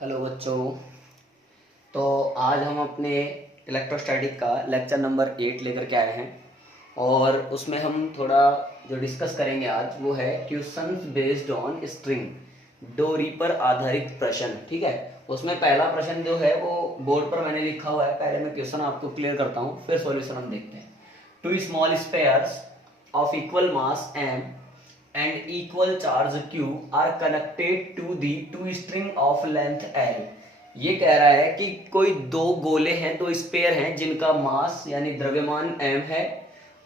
Hello बच्चों। तो आज हम अपने इलेक्ट्रोस्टैटिक का लेक्चर नंबर 8 लेकर के आए हैं और उसमें हम थोड़ा जो डिस्कस करेंगे आज वो है क्वेश्चंस बेस्ड ऑन स्ट्रिंग, डोरी पर आधारित प्रश्न। ठीक है, उसमें पहला प्रश्न जो है वो बोर्ड पर मैंने लिखा हुआ है। पहले मैं क्वेश्चन आपको क्लियर करता हूँ, फिर सॉल्यूशन हम देखते हैं। Two small spheres of equal mass m and equal charge q are connected to the two string of length l। ये कह रहा है कि कोई दो गोले हैं, दो स्पेयर हैं जिनका मास यानी द्रव्यमान m है,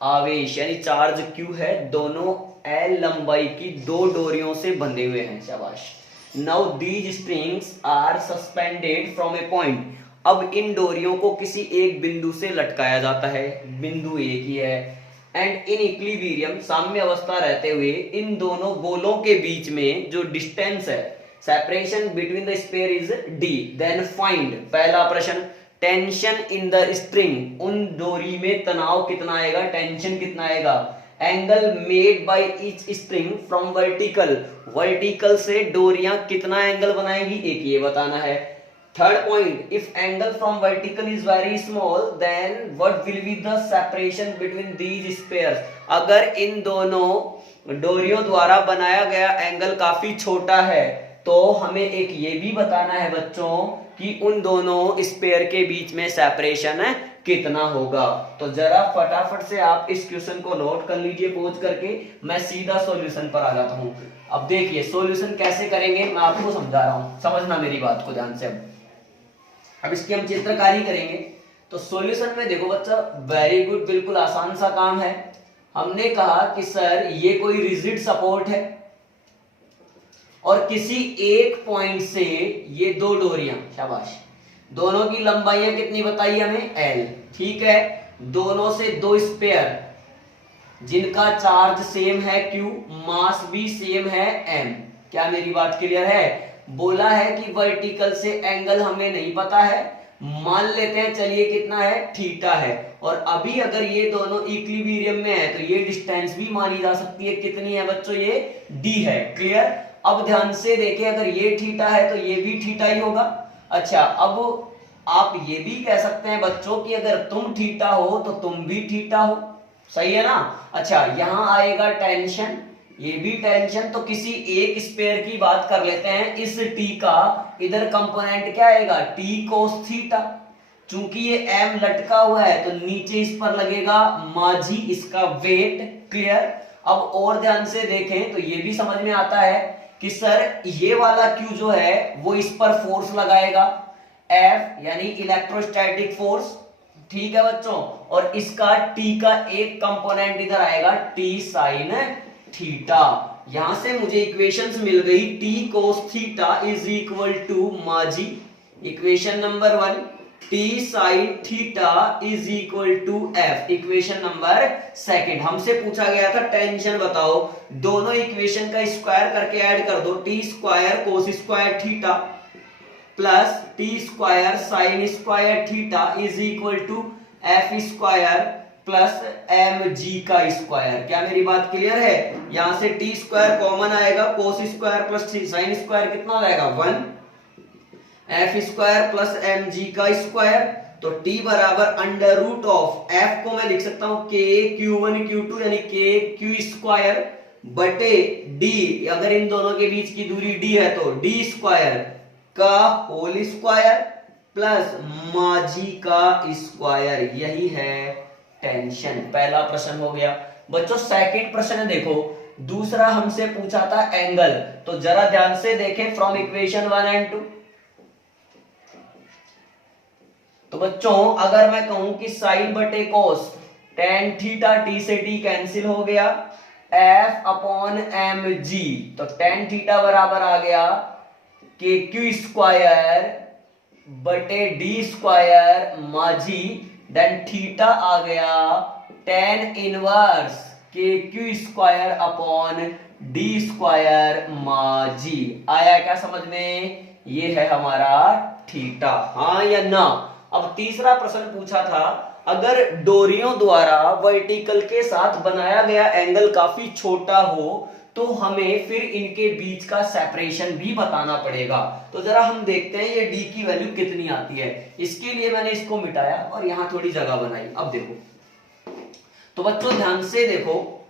आवेश यानी चार्ज q है, दोनों l लंबाई की दो डोरियों से बंधे हुए हैं। शाबाश। Now these strings are suspended from a point. अब इन डोरियों को किसी एक बिंदु से लटकाया जाता है, बिंदु एक ही है। एंड इन इक्विलिब्रियम, साम्य अवस्था रहते हुए इन दोनों गोलों के बीच में जो डिस्टेंस है, separation between the sphere is d। Then find, पहला प्रश्न, टेंशन इन द स्ट्रिंग, उन डोरी में तनाव कितना आएगा, टेंशन कितना आएगा। Angle made by each string from vertical, vertical से डोरियां कितना एंगल बनाएंगी, एक ये बताना है। Third point, if angle from vertical is very small then what will be the separation between these spheres. अगर इन दोनों डोरियों द्वारा बनाया गया एंगल काफी छोटा है तो हमें एक ये भी बताना है बच्चों कि उन दोनों स्पेयर के बीच में सेपरेशन कितना होगा। तो जरा फटाफट से आप इस क्वेश्चन को नोट कर लीजिए पॉज करके, मैं सीधा सॉल्यूशन पर आ जाता हूं। अब देखिए सॉल्यूशन कैसे करेंगे मैं आपको समझा रहा हूं, समझना मेरी बात को ध्यान से। अब इसकी हम चित्रकारी करेंगे। तो सॉल्यूशन में देखो बच्चा, वेरी गुड, बिल्कुल आसान सा काम है। हमने कहा कि सर ये कोई रिजिड सपोर्ट है और किसी एक पॉइंट से ये दो डोरियां, शाबाश, दोनों की लंबाइयां कितनी बताई हमें, l। ठीक है, दोनों से दो स्पेयर जिनका चार्ज सेम है q, मास भी सेम है m। क्या मेरी बात क्लियर है। बोला है कि वर्टिकल से एंगल हमें नहीं पता है, मान लेते हैं चलिए कितना है, थीटा है। और अभी अगर ये दोनों इक्विलिब्रियम में है तो ये डिस्टेंस भी मानी जा सकती है, कितनी है बच्चों, ये d है। क्लियर। अब ध्यान से देखें, अगर ये थीटा है तो ये भी थीटा ही होगा। अच्छा, अब आप ये भी कह सकते हैं बच्चों कि अगर तुम थीटा हो तो तुम भी थीटा हो, सही है ना। अच्छा, यहां आएगा टेंशन, ये भी टेंशन। तो किसी एक स्पेयर की बात कर लेते हैं, इस टी का इधर कंपोनेंट क्या आएगा, टी कोस थीटा। चूंकि ये m लटका हुआ है तो नीचे इस पर लगेगा माझी, इसका वेट। क्लियर। अब और ध्यान से देखें तो ये भी समझ में आता है कि सर ये वाला q जो है वो इस पर फोर्स लगाएगा, F यानी इलेक्ट्रोस्टैटिक फोर्स। ठीक है बच्चों, और इसका t का एक कंपोनेंट इधर आएगा t साइन थीटा। यहां से मुझे इक्वेशंस मिल गई, t cos theta is equal to माझी, equation number 1, t sin theta is equal to f, equation number 2। हमसे पूछा गया था टेंशन बताओ, दोनों इक्वेशन का स्क्वायर करके ऐड कर दो, t square cos square theta plus t square sin square theta is equal to f square plus mg का स्क्वायर। क्या मेरी बात क्लियर है। यहां से t स्क्वायर कॉमन आएगा, cos square plus sin square कितना हो जाएगा, 1, f स्क्वायर प्लस mg का स्क्वायर। तो t बराबर अंडर रूट ऑफ f को मैं लिख सकता हूं k q1 q2 यानी k q स्क्वायर बटे d, अगर इन दोनों के बीच की दूरी d है तो d स्क्वायर का होल स्क्वायर प्लस माझी का स्क्वायर। यही है टेंशन। पहला प्रश्न हो गया बच्चों। सेकंड प्रश्न देखो, दूसरा हमसे पूछा था एंगल। तो जरा ध्यान से देखें फ्रॉम इक्वेशन 1 एंड 2। तो बच्चों अगर मैं कहूं कि साइन बटे कोस, टेन थीटा, टी से टी कैंसिल हो गया, एफ अपॉन एम जी, तो टेन थीटा बराबर आ गया के क्यू स्क्वायर बटे डी स्क्वायर माझी, देन थीटा आ गया टेन इनवर्स के Q square upon D square माझी। आया क्या समझ में, ये है हमारा थीटा, हाँ या ना। अब तीसरा प्रश्न पूछा था, अगर डोरियों द्वारा वर्टिकल के साथ बनाया गया एंगल काफी छोटा हो तो हमें फिर इनके बीच का सेपरेशन भी बताना पड़ेगा। तो जरा हम देखते हैं ये d की वैल्यू कितनी आती है। इसके लिए मैंने इसको मिटाया और यहां थोड़ी जगह बनाई। अब देखो, तो बच्चों ध्यान से देखो,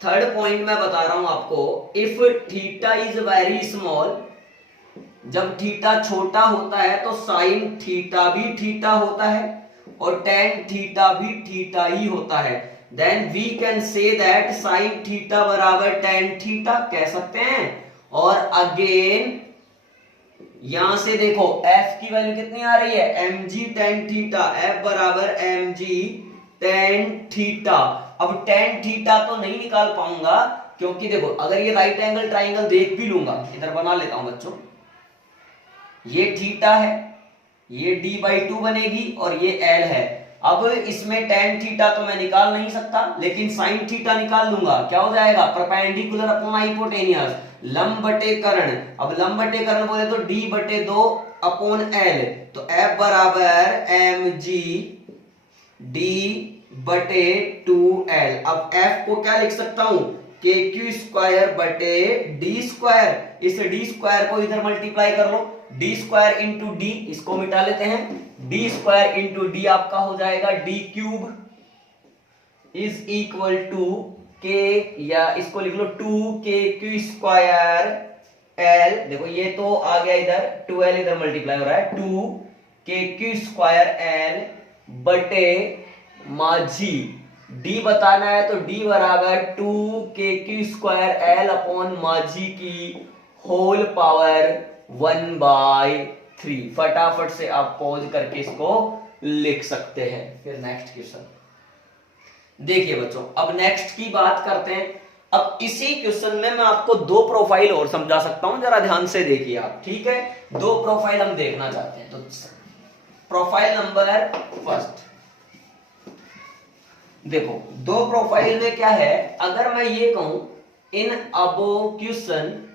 थर्ड पॉइंट मैं बता रहा हूं आपको, if theta is very small, जब थीटा छोटा होता है तो साइन थीटा भी थीटा होता है और टेन थीटा भी थीटा ही होता है। Then we can say that sine theta बराबर टेन थीटा कह सकते हैं। और अगेन यहां से देखो f की वैल्यू कितनी आ रही है, mg टेन थीटा, f बराबर mg टेन थीटा। अब टेन थीटा तो नहीं निकाल पाऊंगा क्योंकि देखो अगर ये राइट एंगल ट्राइंगल देख भी लूंगा, इधर बना लेता हूं बच्चों, ये थीटा है, ये d/2 बनेगी और ये l है। अब इसमें टेन थीटा तो मैं निकाल नहीं सकता, लेकिन साइन थीटा निकाल लूंगा। क्या हो जाएगा, परपेंडिकुलर अपॉन हाइपोटेनियस, लंब बटे कर्ण। अब लंब बटे कर्ण बोले तो d/2 अपॉन l, तो f बराबर mg d/2l। अब f को क्या लिख सकता हूं, KQ स्क्वायर बटे डी स्क्वायर। इस डी स्क्वायर को इधर मल्टीप्लाई कर लो, डी स्क्वायर इंटू डी, इसको मिटा लेते हैं, डी स्क्वायर इंटू डी आपका हो जाएगा D cube is equal to K, या इसको लिख लो 2KQ स्क्वायर एल। देखो ये तो आ गया इधर, 2l इधर मल्टीप्लाई हो रहा है, 2KQ स्क्वायर एल बटे माझी d बताना है तो d बराबर 2KQ स्क्वायर एल अपॉन माझी की होल पावर 1/3। फटाफट से आप पॉज करके इसको लिख सकते हैं। फिर नेक्स्ट क्वेश्चन देखिए बच्चों, अब नेक्स्ट की बात करते हैं। अब इसी क्वेश्चन में मैं आपको दो प्रोफाइल और समझा सकता हूं, जरा ध्यान से देखिए आप, ठीक है। दो प्रोफाइल हम देखना चाहते हैं। तो प्रोफाइल नंबर फर्स्ट देखो, दो प्रोफाइल में क्या है, अगर मैं ये कहूं इन अबोव क्वेश्चन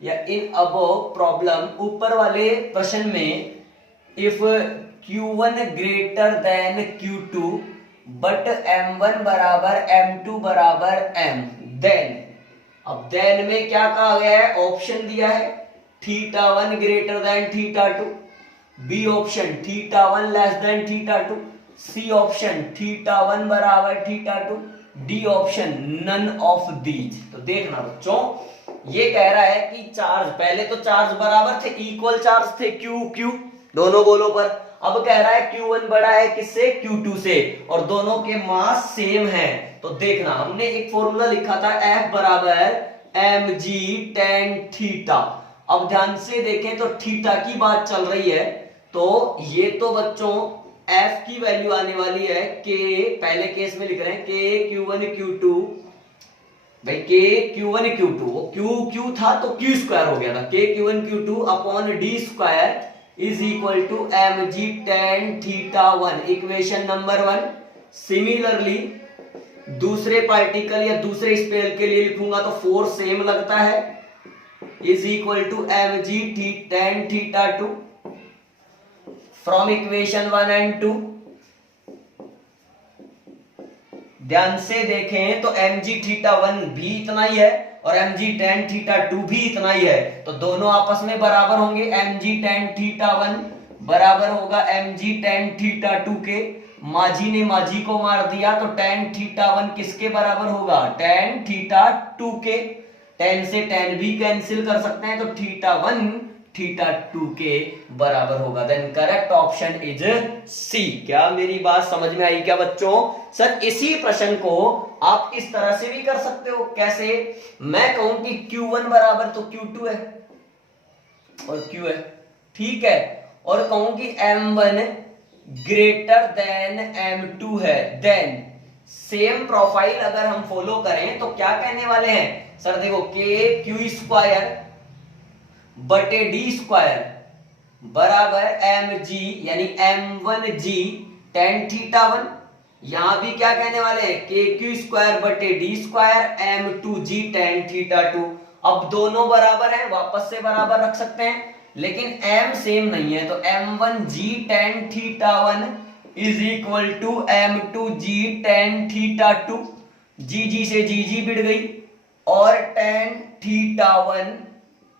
या इन अबोव प्रॉब्लम, ऊपर वाले प्रश्न में if Q1 greater than Q2 but M1 बराबर M2 बराबर M, देन, अब देन में क्या कहा गया है, ऑप्शन दिया है θ1 greater than θ2, B option θ1 less than θ2, C option θ1 बराबर θ2, D option none of these. तो देखना बच्चों, ये कह रहा है कि चार्ज, पहले तो चार्ज बराबर थे, इक्वल चार्ज थे Q दोनों गोलों पर। अब कह रहा है Q1 बड़ा है किससे, Q2 से, और दोनों के मास सेम है। तो देखना, हमने एक फॉर्मूला लिखा था F बराबर mg tan थीटा। अब ध्यान से देखें तो थीटा की बात चल रही है, तो ये तो बच्चों F की वैल्यू आने वाली है K, पहले केस में लिख रहे हैं K Q1 Q2, भाई K Q1 Q2, वो Q था तो Q स्क्वायर हो गया था, K Q1 Q2 upon D square is equal to mg tan θ1, equation number 1। Similarly दूसरे पार्टिकल या दूसरे स्पेल के लिए लिखूंगा तो फोर्स सेम लगता है, is equal to mg tan θ2 from equation 1 and 2। ध्यान से देखें तो mg θ1 भी इतना ही है और mg tan θ2 भी इतना ही है, तो दोनों आपस में बराबर होंगे। mg tan θ1 बराबर होगा mg tan θ2 के, माझी ने माझी को मार दिया तो tan θ1 किसके बराबर होगा, tan θ2 के। tan से tan भी कैंसिल कर सकते हैं, तो θ1 θ2 के बराबर होगा। Then correct option is C. क्या मेरी बात समझ में आई क्या बच्चों? सर इसी प्रश्न को आप इस तरह से भी कर सकते हो। कैसे? मैं कहूं कि Q1 बराबर तो Q2 है और Q है, ठीक है, और कहूं कि M1 ग्रेटर देन M2 है, देन सेम प्रोफाइल अगर हम फॉलो करें तो क्या कहने वाले हैं सर? देखो KQ स्क्वायर बटे डी स्क्वायर बराबर mg यानी m1g tan θ1। यहां भी क्या कहने वाले हैं, KQ स्क्वायर बटे डी स्क्वायर m2g tan θ2। अब दोनों बराबर हैं, वापस से बराबर रख सकते हैं, लेकिन m सेम नहीं है, तो m1g tan θ1 is equal to m2g tan θ2। G से जी बिड़ गई और tan θ1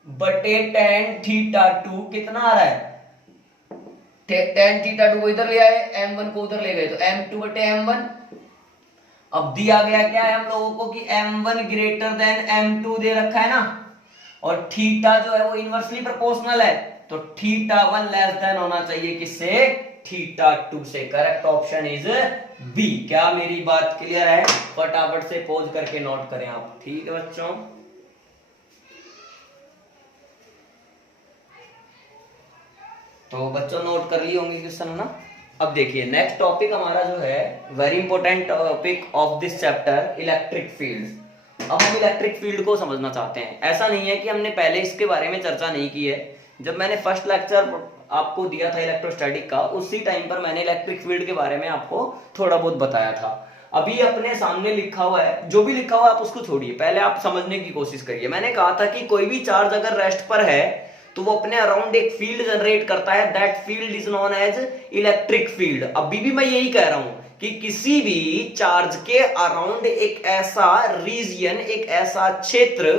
बटे tan θ2 कितना आ रहा है? tan θ2 को इधर ले आए, m1 को उधर ले गए, तो m2 बटे m1। अब दिया गया क्या है हम लोगों को कि m1 ग्रेटर देन m2 दे रखा है ना, और थीटा जो है वो इनवर्सली प्रोपोर्शनल है, तो θ1 लेस देन होना चाहिए किससे? θ2 से। Correct option is B. क्या मेरी बात क्लियर है? फटाफट से पॉज करके नोट करें आप, ठीक है बच्चों। तो बच्चों नोट कर लिए होंगे क्वेश्चन ना। अब देखिए नेक्स्ट टॉपिक हमारा जो है very important topic of this chapter, electric field. अब हम इलेक्ट्रिक फील्ड को समझना चाहते हैं। ऐसा नहीं है कि हमने पहले इसके बारे में चर्चा नहीं की है। जब मैंने फर्स्ट लेक्चर आपको दिया था इलेक्ट्रोस्टैटिक का, उसी टाइम पर मैंने इलेक्ट्रिक फील्ड के बारे में आपको थोड़ा बहुत बताया था। अभी अपने सामने लिखा हुआ है, जो भी लिखा हुआ है आप उसको छोड़िए, पहले आप समझने की कोशिश करिए। मैंने कहा था कि कोई भी चार्ज अगर रेस्ट पर है तो वो अपने अराउंड एक फील्ड जनरेट करता है, that field is known as electric field. अभी भी मैं यही कह रहा हूं कि किसी भी चार्ज के अराउंड एक ऐसा रीजन, एक ऐसा क्षेत्र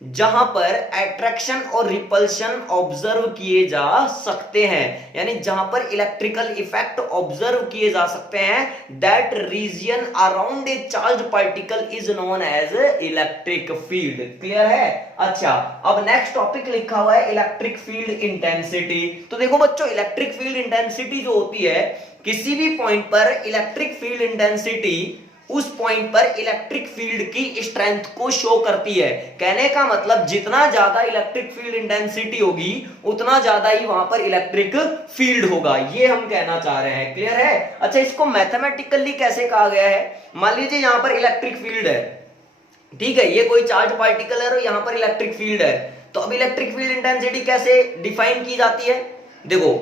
जहां पर अट्रैक्शन और रिपल्शन ऑब्जर्व किए जा सकते हैं, यानी जहां पर इलेक्ट्रिकल इफेक्ट ऑब्जर्व किए जा सकते हैं, that region around a charge particle is known as electric field. Clear है? अच्छा, अब नेक्स्ट टॉपिक लिखा हुआ है इलेक्ट्रिक फील्ड इंटेंसिटी। तो देखो बच्चों, इलेक्ट्रिक फील्ड इंटेंसिटी जो होती है, किसी भी पॉइंट पर इलेक्ट्रिक फील्ड इंटेंसिटी उस पॉइंट पर इलेक्ट्रिक फील्ड की स्ट्रेंथ को शो करती है। कहने का मतलब जितना ज्यादा इलेक्ट्रिक फील्ड इंटेंसिटी होगी उतना ज्यादा ही वहां पर इलेक्ट्रिक फील्ड होगा, ये हम कहना चाह रहे हैं। क्लियर है? अच्छा, इसको मैथमेटिकली कैसे कहा गया है? मान लीजिए यहां पर इलेक्ट्रिक फील्ड है, ठीक है, ये कोई चार्ज पार्टिकल है और यहां पर इलेक्ट्रिक फील्ड है, तो अब इलेक्ट्रिक फील्ड इंटेंसिटी कैसे डिफाइन की जाती है? देखो,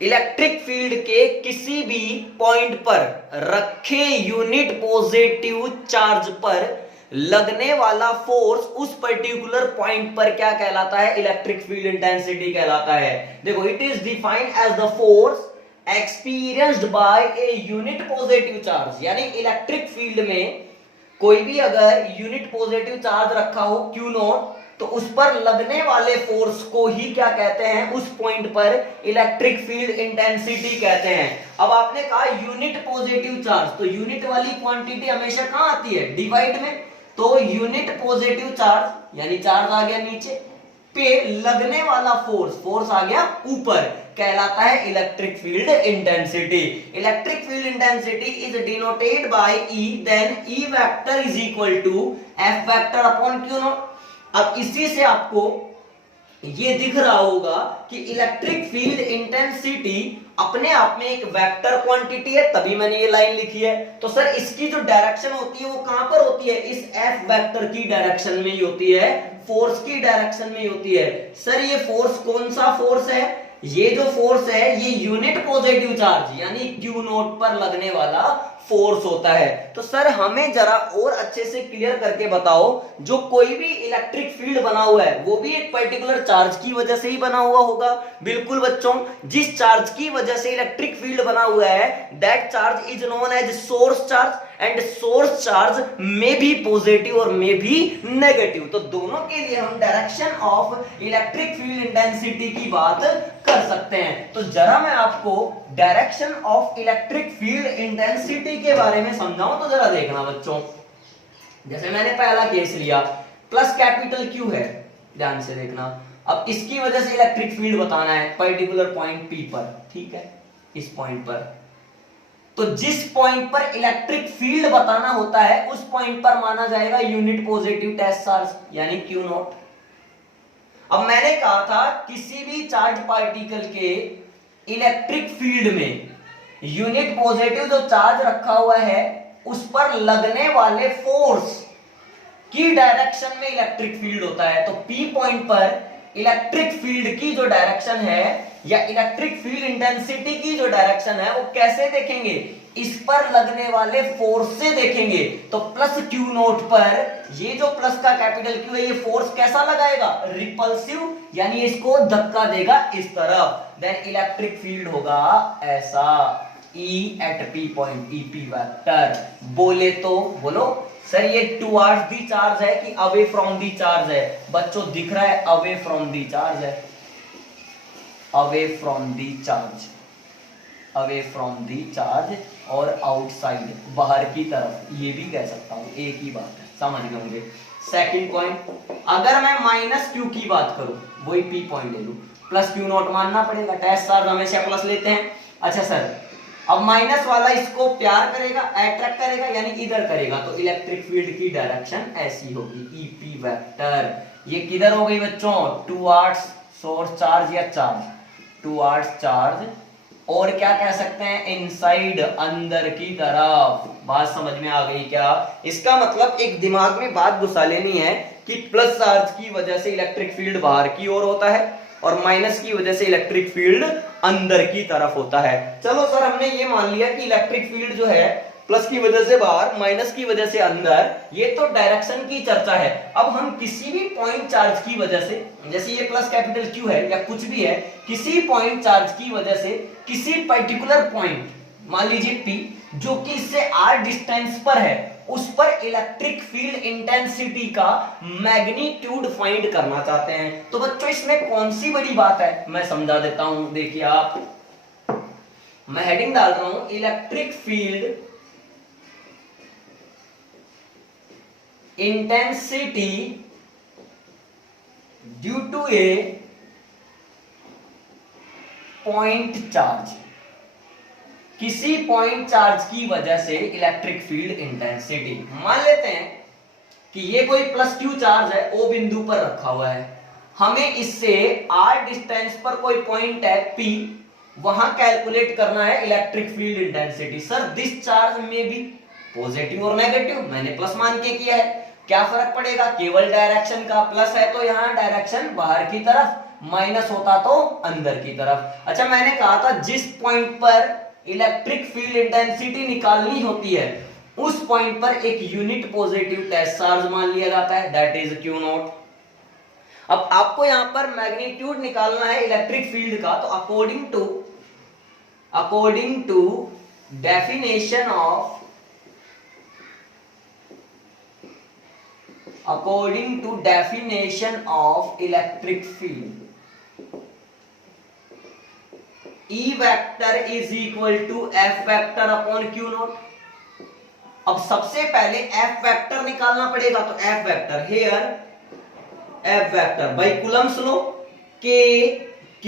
इलेक्ट्रिक फील्ड के किसी भी पॉइंट पर रखे यूनिट पॉजिटिव चार्ज पर लगने वाला फोर्स उस पर्टिकुलर पॉइंट पर क्या कहलाता है? इलेक्ट्रिक फील्ड इंटेंसिटी कहलाता है। देखो, it is defined as the force experienced by a unit positive charge. यानी इलेक्ट्रिक फील्ड में कोई भी अगर यूनिट पॉजिटिव चार्ज रखा हो Q नॉट, तो उस पर लगने वाले फोर्स को ही क्या कहते हैं? उस पॉइंट पर इलेक्ट्रिक फील्ड इंटेंसिटी कहते हैं। अब आपने कहा यूनिट पॉजिटिव चार्ज, तो यूनिट वाली क्वांटिटी हमेशा कहां आती है? डिवाइड में। तो यूनिट पॉजिटिव चार्ज यानी चार्ज आ गया नीचे, पे लगने वाला फोर्स, फोर्स आ गया ऊपर, कहलाता है electric field intensity. Electric field intensity is denoted by E, then E vector is equal to F vector upon Q naught. अब इसी से आपको ये दिख रहा होगा कि इलेक्ट्रिक फील्ड इंटेंसिटी अपने आप में एक वेक्टर क्वांटिटी है, तभी मैंने ये लाइन लिखी है। तो सर इसकी जो डायरेक्शन होती है वो कहां पर होती है? इस F वेक्टर की डायरेक्शन में ही होती है, फोर्स की डायरेक्शन में ही होती है। सर ये फोर्स कौन सा फोर्स है? ये जो फोर्स है ये यूनिट पॉजिटिव चार्ज यानी Q नोट पर लगने वाला फोर्स होता है। तो सर हमें जरा और अच्छे से क्लियर करके बताओ, जो कोई भी इलेक्ट्रिक फील्ड बना हुआ है वो भी एक पर्टिकुलर चार्ज की वजह से ही बना हुआ होगा। बिल्कुल बच्चों, जिस चार्ज की वजह से इलेक्ट्रिक फील्ड बना हुआ है that charge is known as source charge, and source charge में भी पॉजिटिव और में भी नेगेटिव। तो दोनों के लिए हम direction of electric field intensity की बात कर सकते हैं। तो जरा मैं आपको direction of electric field intensity के बारे में समझाऊं तो जरा देखना बच्चों। जैसे मैंने पहला केस लिया, प्लस कैपिटल Q है, ध्यान से देखना। अब इसकी वजह से इलेक्ट्रिक फील्ड बताना है पर्टिकुलर पॉइंट P पर, ठीक है, इस पॉइंट पर। तो जिस पॉइंट पर इलेक्ट्रिक फील्ड बताना होता है उस पॉइंट पर माना जाएगा यूनिट पॉजिटिव टेस्ट चार्ज यानी Q नॉट। अब मैंने कहा था किसी भी चार्ज पार्टिकल के इलेक्ट्रिक फील्ड में यूनिट पॉजिटिव जो चार्ज रखा हुआ है उस पर लगने वाले फोर्स की डायरेक्शन में इलेक्ट्रिक फील्ड होता है। तो P पॉइंट पर इलेक्ट्रिक फील्ड की जो डायरेक्शन है या इलेक्ट्रिक फील्ड इंटेंसिटी की जो डायरेक्शन है वो कैसे देखेंगे? इस पर लगने वाले फोर्स से देखेंगे। तो प्लस Q नोट पर ये जो प्लस का कैपिटल Q है ये फोर्स कैसा लगाएगा? रिपल्सिव, यानी इसको धक्का देगा इस तरफ। देन इलेक्ट्रिक फील्ड होगा ऐसा, E at P point, EP vector. बोले तो बोलो सर ये टुवर्ड्स दी चार्ज है कि अवे फ्रॉम दी चार्ज है? बच्चों दिख रहा है अवे फ्रॉम दी चार्ज है, away from the charge, away from the charge, और आउटसाइड बाहर की तरफ, ये भी कह सकता हूं, एक ही बात है, समझ गए होंगे। सेकंड पॉइंट, अगर मैं माइनस क्यू की बात करूं, वही पी पॉइंट ले लूं, प्लस क्यू नॉट मानना पड़ेगा, टेस्ट चार्ज हमेशा प्लस लेते हैं। अच्छा सर, अब माइनस वाला इसको प्यार करेगा, अट्रैक्ट करेगा, यानी इधर करेगा, तो इलेक्ट्रिक फील्ड की डायरेक्शन ऐसी होगी, ईपी वेक्टर। ये किधर हो गई बच्चों? टुवर्ड्स सोर्स चार्ज या चार्ज, टुवर्ड्स चार्ज, और क्या कह सकते हैं, इनसाइड, अंदर की तरफ। बात समझ में आ गई क्या? इसका मतलब एक दिमाग में बात घुसा लेनी है कि प्लस चार्ज की वजह से इलेक्ट्रिक फील्ड बाहर की ओर होता है और माइनस की वजह से इलेक्ट्रिक फील्ड अंदर की तरफ होता है। चलो सर, हमने ये मान लिया कि इलेक्ट्रिक फील्ड जो है प्लस की वजह से बाहर, माइनस की वजह से अंदर, ये तो डायरेक्शन की चर्चा है। अब हम किसी भी पॉइंट चार्ज की वजह से, जैसे ये प्लस कैपिटल क्यू है या कुछ भी है, किसी पॉइंट चार्ज की वजह से किसी पर्टिकुलर पॉइंट, मान लीजिए पी, जो कि इससे आर डिस्टेंस पर है, उस पर इलेक्ट्रिक फील्ड इंटेंसिटी का मैग्नीट्यूड फाइंड करना चाहते हैं। तो बच्चों इसमें कौन सी बड़ी बात है, मैं समझा देता हूं। देखिए आप, मैं हेडिंग डाल रहा हूं, electric field intensity due to a point charge, किसी पॉइंट चार्ज की वजह से इलेक्ट्रिक फील्ड इंटेंसिटी। मान लेते हैं कि ये कोई प्लस क्यू चार्ज है, ओ बिंदु पर रखा हुआ है, हमें इससे आर डिस्टेंस पर कोई पॉइंट है पी, वहां कैलकुलेट करना है electric field intensity. Sir this charge में भी पॉजिटिव और नेगेटिव, मैंने प्लस मान के किया है, क्या फर्क पड़ेगा, केवल डायरेक्शन का। प्लस है तो यहां डायरेक्शन बाहर की तरफ, माइनस होता तो अंदर की तरफ। अच्छा, मैंने कहा था जिस पॉइंट पर इलेक्ट्रिक फील्ड इंटेंसिटी निकालनी होती है, उस पॉइंट पर एक यूनिट पॉजिटिव टेस्ट चार्ज मान लिया जाता है, दैट इज क्यू नॉट। अब आपको यहां पर मैग्नीट्यूड निकालना है इलेक्ट्रिक फील्ड का, तो according to definition of electric field, E vector is equal to F vector upon Q naught. अब सबसे पहले F वेक्टर निकालना पड़ेगा, तो F vector here, F vector by Coulomb's law, K Q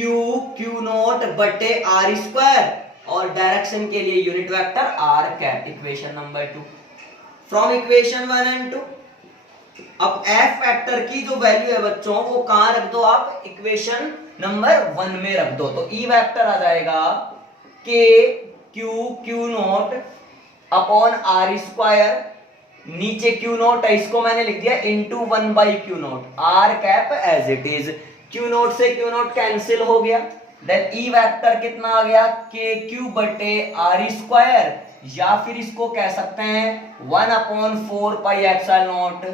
naught बटे R square, और direction के लिए unit vector R cap, equation number 2 from equation 1 and 2। अब F वेक्टर की जो वैल्यू है बच्चों, वो कहां रख दो आप, इक्वेशन नंबर 1 में रख दो, तो E वेक्टर आ जाएगा K Q naught upon R square, नीचे Q नॉट है, इसको मैंने लिख दिया into 1 by Q naught, R cap as it is, Q naught से Q नॉट कैंसिल हो गया, देन E वेक्टर कितना आ गया, KQ बटे R स्क्वायर, या फिर इसको कह सकते हैं 1 upon 4 pi epsilon naught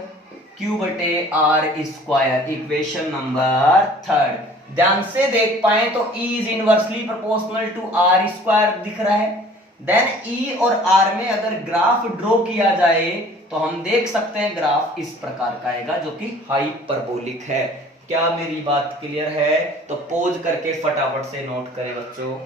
Q बटे R स्क्वायर, इक्वेशन नंबर 3। ध्यान से देख पाए तो E is inversely proportional to R square दिख रहा है। देन E और R में अगर ग्राफ ड्रॉ किया जाए तो हम देख सकते हैं ग्राफ इस प्रकार का आएगा, जो कि हाइपरबोलिक है। क्या मेरी बात क्लियर है? तो पोज करके फटाफट से नोट करें बच्चों।